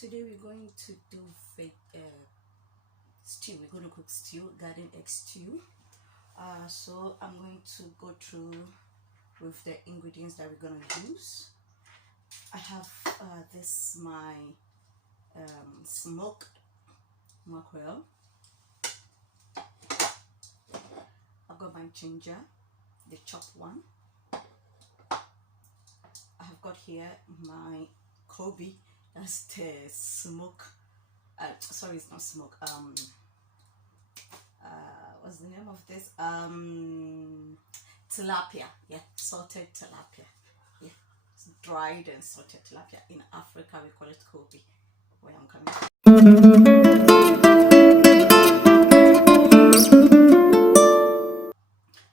Today we're going to do stew. We're going to cook stew, garden egg stew. So I'm going to go through with the ingredients that we're going to use. I have this my smoked mackerel. I've got my ginger, the chopped one. I have got here my Kobe. That's the smoke. Sorry, it's not smoke. What's the name of this? Tilapia. Yeah, salted tilapia. Yeah, it's dried and salted tilapia. In Africa, we call it Kobe. Where I'm coming from.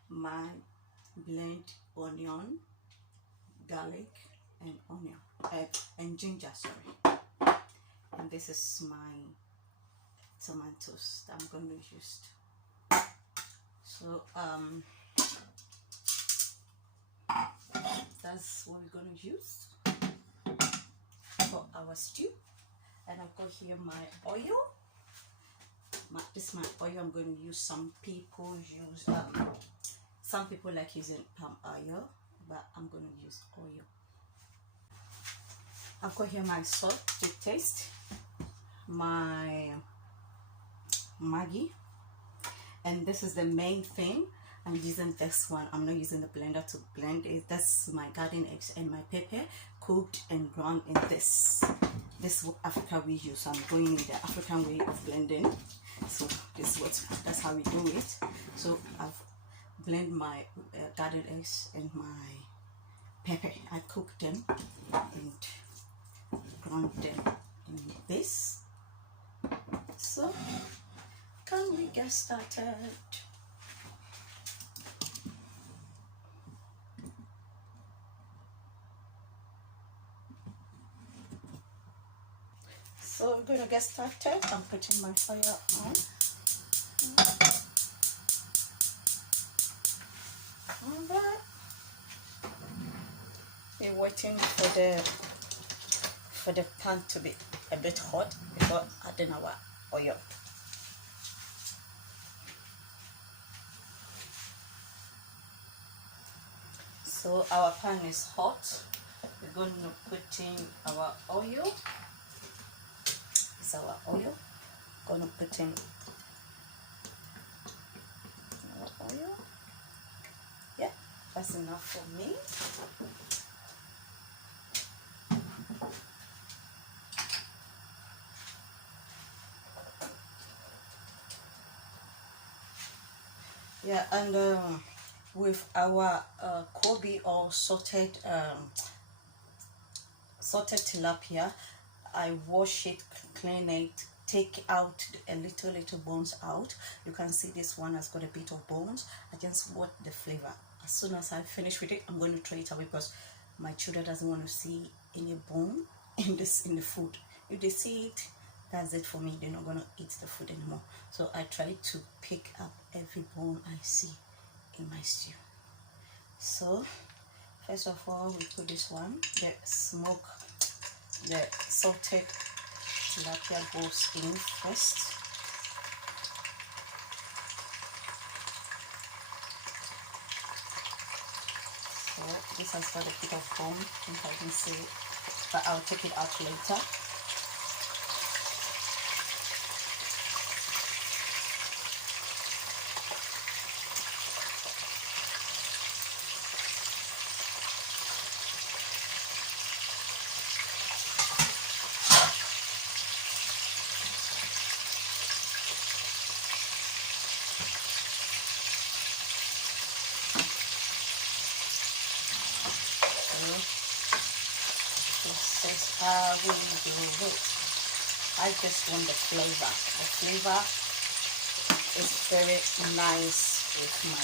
My blend onion, garlic, and onion and ginger. Sorry. And this is my tomatoes that I'm going to use. So that's what we're going to use for our stew. And I've got here my oil. This is my oil. I'm going to use. Some people use some people like using palm oil, but I'm going to use oil. I've got here my salt to taste, my Maggi, and this is the main thing. I'm using this one. I'm not using the blender to blend it. That's my garden eggs and my pepper cooked and ground in this Africa we use. So I'm going in the African way of blending. So that's how we do it. So I've blend my garden eggs and my pepper. I cook them and ground them in this. So can we get started? So we're gonna get started. I'm putting my fire on. Alright. We're waiting for the pan to be a bit hot before adding our oil. So our pan is hot. We're going to put in our oil. It's our oil. Going to put in our oil. Yeah, that's enough for me. Yeah, and with our Kobe or salted tilapia, I wash it, clean it, take out a little bones out. You can see this one has got a bit of bones. I just want the flavor. As soon as I finish with it, I'm going to throw it away because my children doesn't want to see any bone in the food. If they see it, that's it for me. They're not going to eat the food anymore. So I try to pick up every bone I see in my stew. So first of all, we put this one, the salted tilapia goes in first. So this has got a bit of bone, if I can see it, but I'll take it out later. This is how we do it. I just want the flavor. The flavor is very nice with my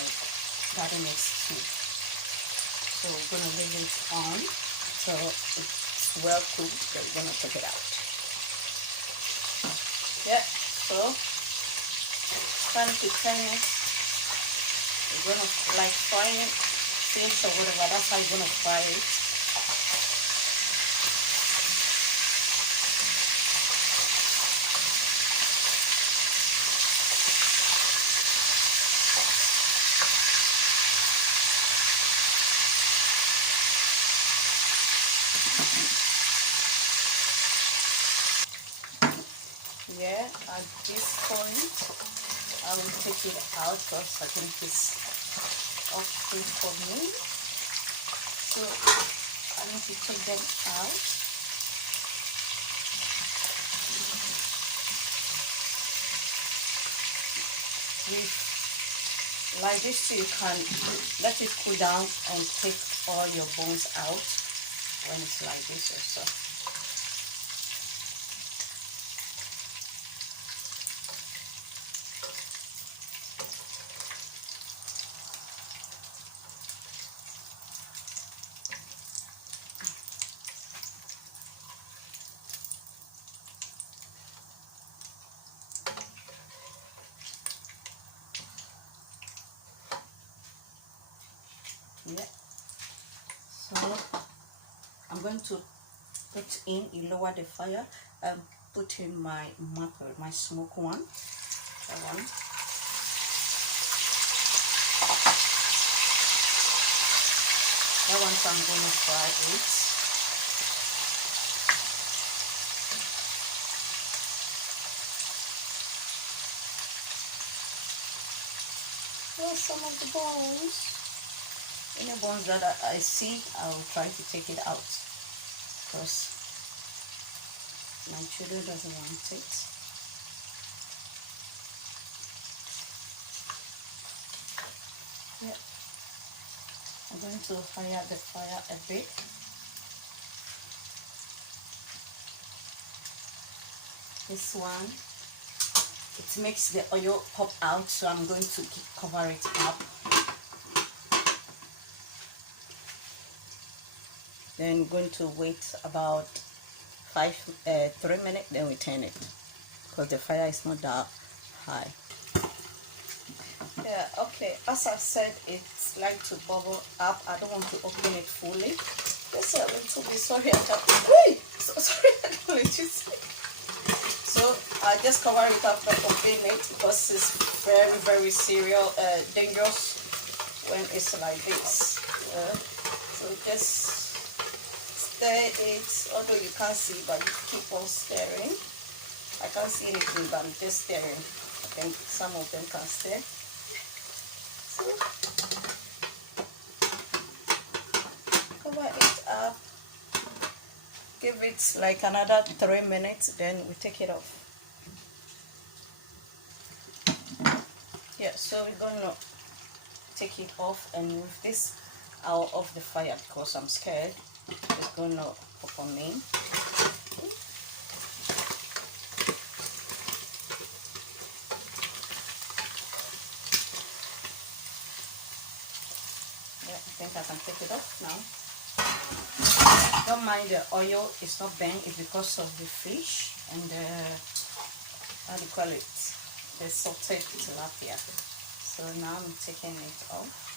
garden egg stew. So we're going to leave it on till it's well cooked. Then we're going to take it out. Yeah, so 10 to 10 minutes. We're going to like fry it, fish or whatever. That's how you're going to fry it. Yeah, at this point I will take it out because I think it's okay for me. So I need to take them out. Like this, you can let it cool down and take all your bones out when it's like this also. Yeah. So I'm going to put in, you lower the fire, and put in my mackerel, my smoke one. That one. That one, so I'm going to fry it. Well, some of the bones. Any bones that I see, I will try to take it out because my children doesn't want it. Yeah, I'm going to higher the fire a bit. This one, it makes the oil pop out, so I'm going to cover it up. Then I'm going to wait about 3 minutes, then we turn it because the fire is not that high. Yeah, okay, as I said, it's like to bubble up. I don't want to open it fully. Just a little bit. Sorry, I can't. Hey! So sorry, I can't let you see. So I just cover it up and open it because it's very, very serious, dangerous when it's like this. So just stir it, although you can't see, but you keep on stirring. I can't see anything, but I'm just stirring. I think some of them can stir. So cover it up. Give it like another 3 minutes, then we take it off. Yeah, so we're going to take it off, and with this I'll off the fire because I'm scared it's going to pop on me. Yeah, I think I can take it off now. Don't mind the oil, it's not burnt, it's because of the fish and the, how do you call it, the salted tilapia. So now I'm taking it off.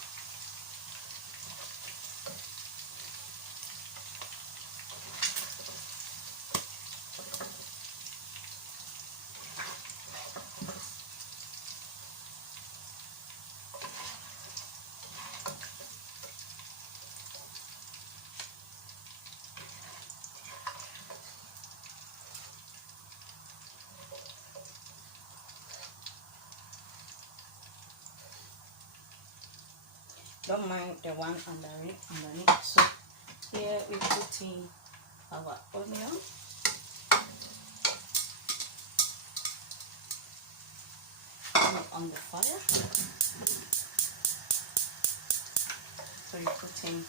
Don't mind the one underneath. So here we put in our onion. On the fire. So you put in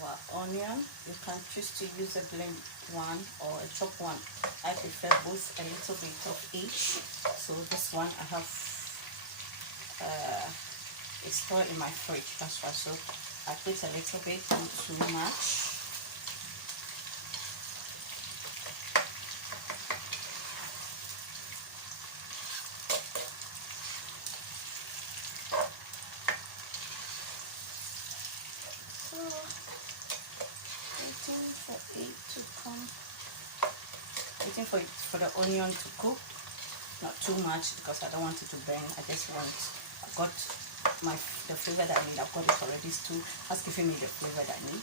our onion. You can choose to use a blend one or a chop one. I prefer both, a little bit of each. So this one I have it's stored in my fridge, that's why. So I put a little bit, not too much. So waiting for it to come, waiting for the onion to cook, not too much because I don't want it to burn. I just want, I've got the flavor that I need. I've got it already. Stew has given me the flavor that I need.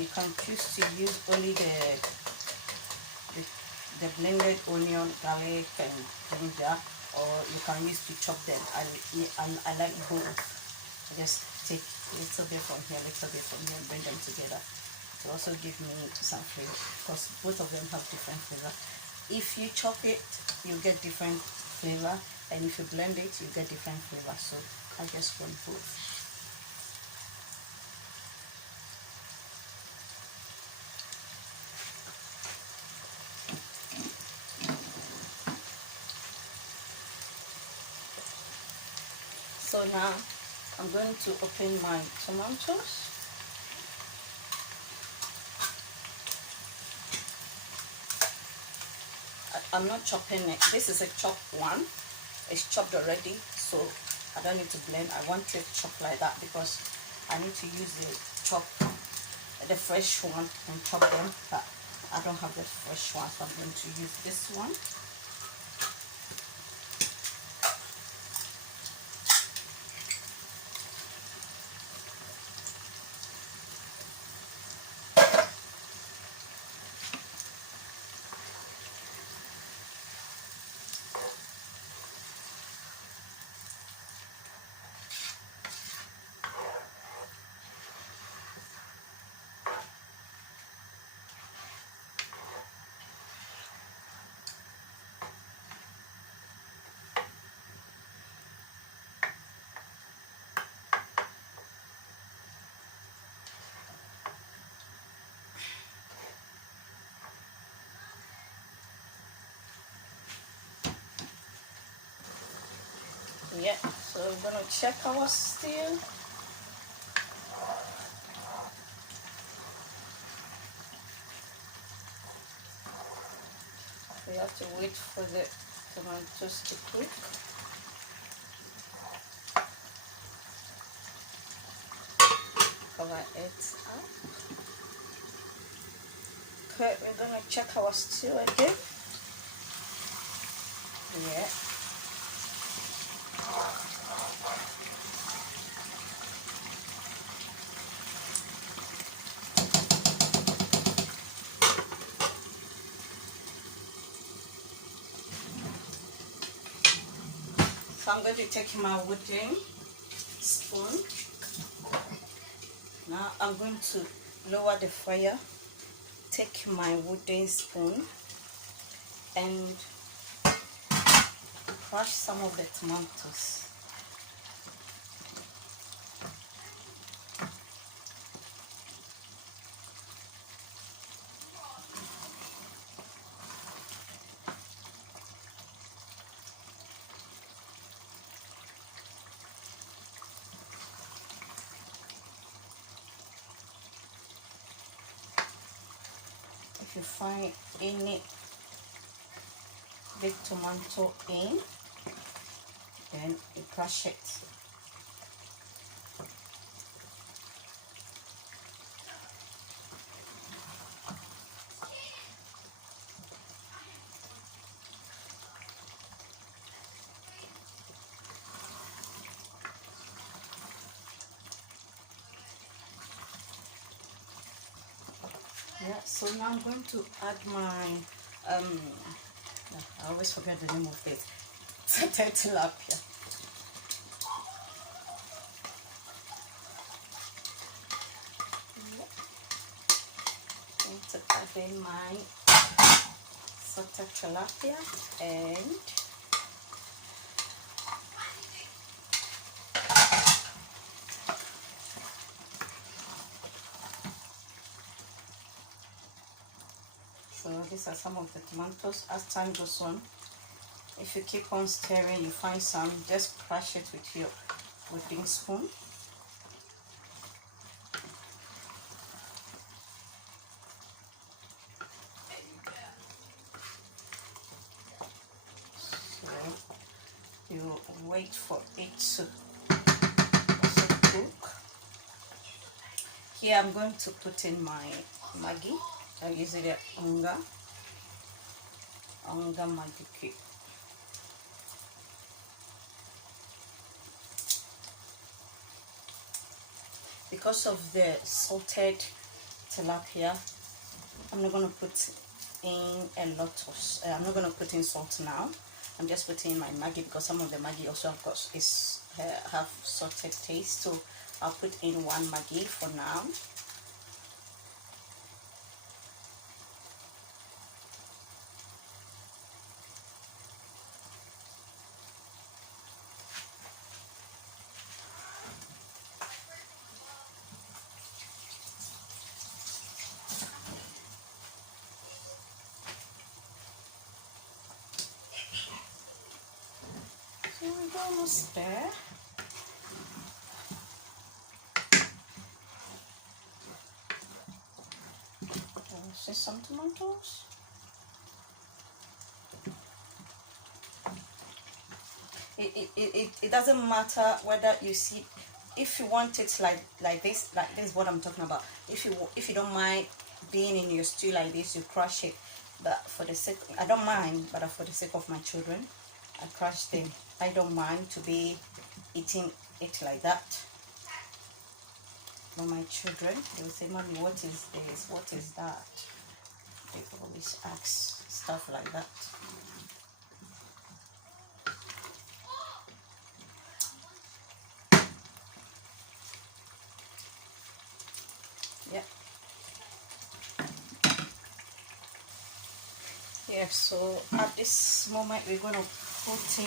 you can choose to use only the blended onion, garlic, and ginger, or you can use to chop them. I like both. I just take a little bit from here, a little bit from here, and bring them together to also give me some flavor, because both of them have different flavor. If you chop it, you get different flavor, and if you blend it, you get different flavor. So I just want both. So now I'm going to open my tomatoes. I'm not chopping it. This is a chopped one. It's chopped already, so I don't need to blend. I want it chopped like that because I need to use the fresh one and chop them, but I don't have the fresh one, so I'm going to use this one. Yeah, so we're gonna check our stew. We have to wait for the tomatoes to cook. Cover it up. Okay, we're gonna check our stew again. Yeah. So I'm going to take my wooden spoon. Now I'm going to lower the fire, take my wooden spoon and crush some of the tomatoes. If you find any big tomato in, then you crush it. Yeah, so now I'm going to add my I always forget the name of it. Tilapia. Going to add in my sauteed tilapia and so these are some of the tomatoes. As time goes on, if you keep on stirring, you find some, just crush it with your wooden spoon. So you wait for it to also cook. Here I'm going to put in my Maggi. I use it Onga Maggi cube. Because of the salted tilapia. I'm not going to put in a lot of I'm not going to put in salt now. I'm just putting in my Maggi because some of the Maggi also have salted taste, so I'll put in one Maggi for now. So we're almost there. See some tomatoes. It doesn't matter whether you see, if you want it like this is what I'm talking about. If you don't mind being in your stew like this, you crush it. But for the sake, I don't mind, but for the sake of my children, I crush them. I don't mind to be eating it like that. For my children, they will say, "Mommy, what is this? What is that?" They always ask stuff like that. Yeah. Yeah, so at this moment we're going to put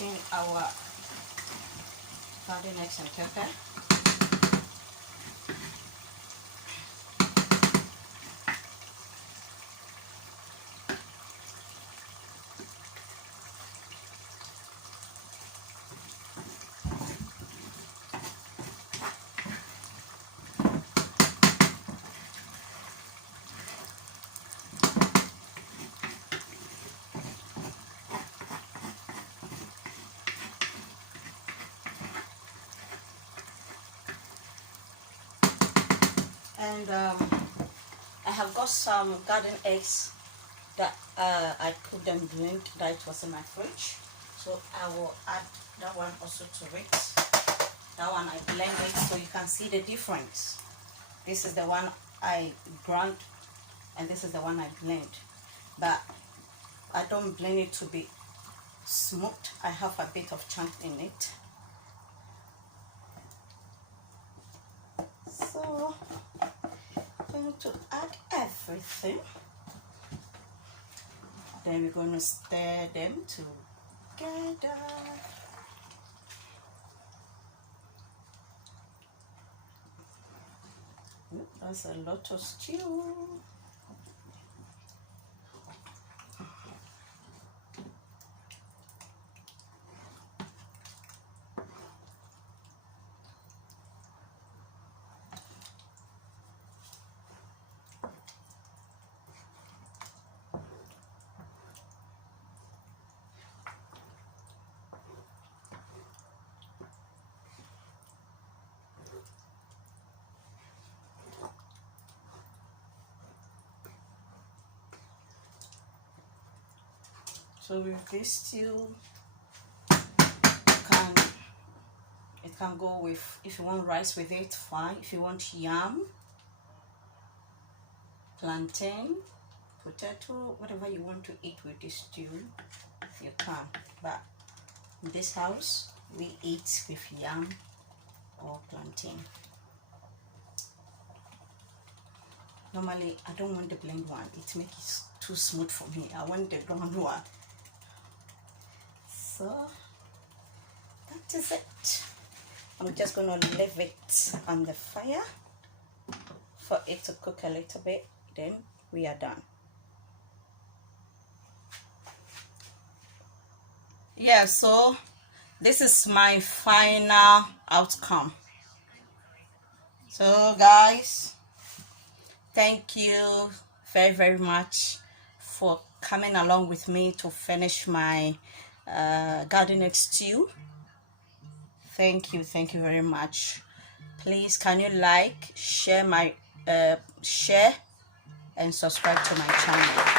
in our garden eggs and pepper. And I have got some garden eggs that I cooked and blended that was in my fridge, so I will add that one also to it. That one I blend it so you can see the difference. This is the one I ground and this is the one I blend, but I don't blend it to be smooth. I have a bit of chunk in it. So I'm going to add everything. Then we're going to stir them together. That's a lot of stew. So with this stew, it can go with, if you want rice with it, fine. If you want yam, plantain, potato, whatever you want to eat with this stew, you can. But in this house, we eat with yam or plantain. Normally, I don't want the blend one. It makes it too smooth for me. I want the ground one. So that is it. I'm just going to leave it on the fire for it to cook a little bit. Then we are done. Yeah, so this is my final outcome. So guys, thank you very much for coming along with me to finish my garden egg stew. Thank you very much. Please, can you like, share and subscribe to my channel.